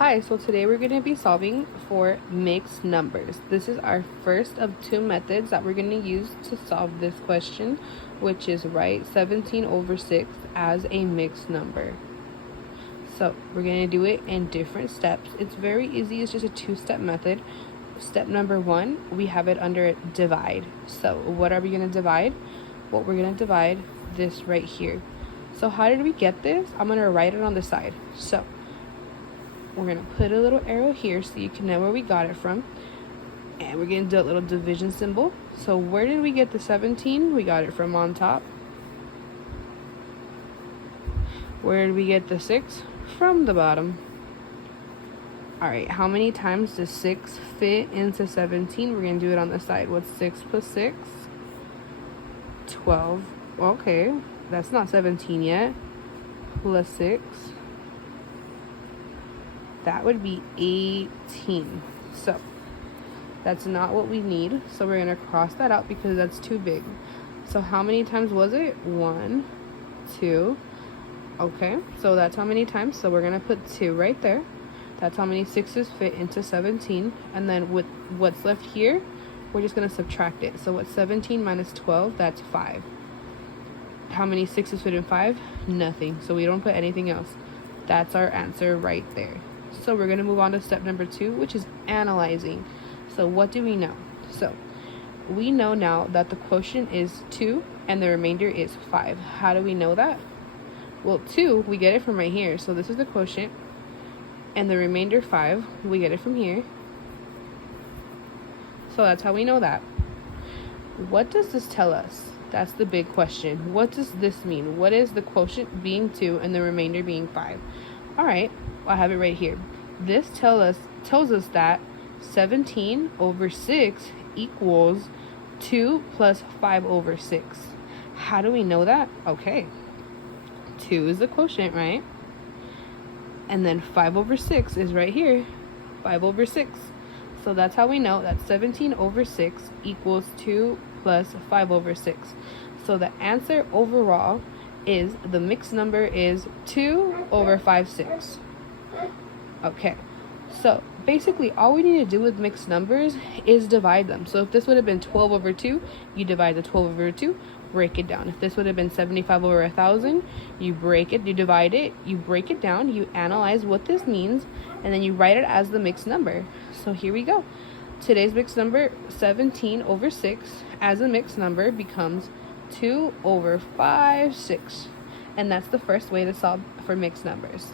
Hi, so today we're going to be solving for mixed numbers. This is our first of two methods that we're going to use to solve this question, which is write 17 over 6 as a mixed number. So we're going to do it in different steps. It's very easy. It's just a two-step method. Step number one, we have it under divide. So what are we going to divide? Well, we're going to divide this right here. So how did we get this? I'm going to write it on the side. So we're going to put a little arrow here so you can know where we got it from. And we're going to do a little division symbol. So where did we get the 17? We got it from on top. Where did we get the 6? From the bottom. Alright, how many times does 6 fit into 17? We're going to do it on the side. What's 6 plus 6? 12. Okay, that's not 17 yet. Plus 6. That would be 18. So that's not what we need. So we're going to cross that out because that's too big. So how many times was it? 1, 2. Okay, so that's how many times. So we're going to put 2 right there. That's how many 6's fit into 17. And then with what's left here, we're just going to subtract it. So what's 17 minus 12? That's 5. How many 6's fit in 5? Nothing. So we don't put anything else. That's our answer right there. So we're going to move on to step number 2, which is analyzing. So what do we know? So we know now that the quotient is 2 and the remainder is 5. How do we know that? Well, 2, we get it from right here. So this is the quotient. And the remainder 5, we get it from here. So that's how we know that. What does this tell us? That's the big question. What does this mean? What is the quotient being 2 and the remainder being 5? All right, I have it right here. This tells us that 17 over 6 equals 2 plus 5 over 6. How do we know that? Okay, 2 is the quotient, right? And then 5 over 6 is right here, 5 over 6. So that's how we know that 17 over 6 equals 2 plus 5 over 6. So the answer overall is the mixed number is 2 over 5, 6. Okay, so basically all we need to do with mixed numbers is divide them. So if this would have been 12 over 2, you divide the 12 over 2, break it down. If this would have been 75 over 1,000, you break it, you divide it, you break it down, you analyze what this means, and then you write it as the mixed number. So here we go. Today's mixed number, 17 over 6, as a mixed number becomes 2 over 5, 6. And that's the first way to solve for mixed numbers.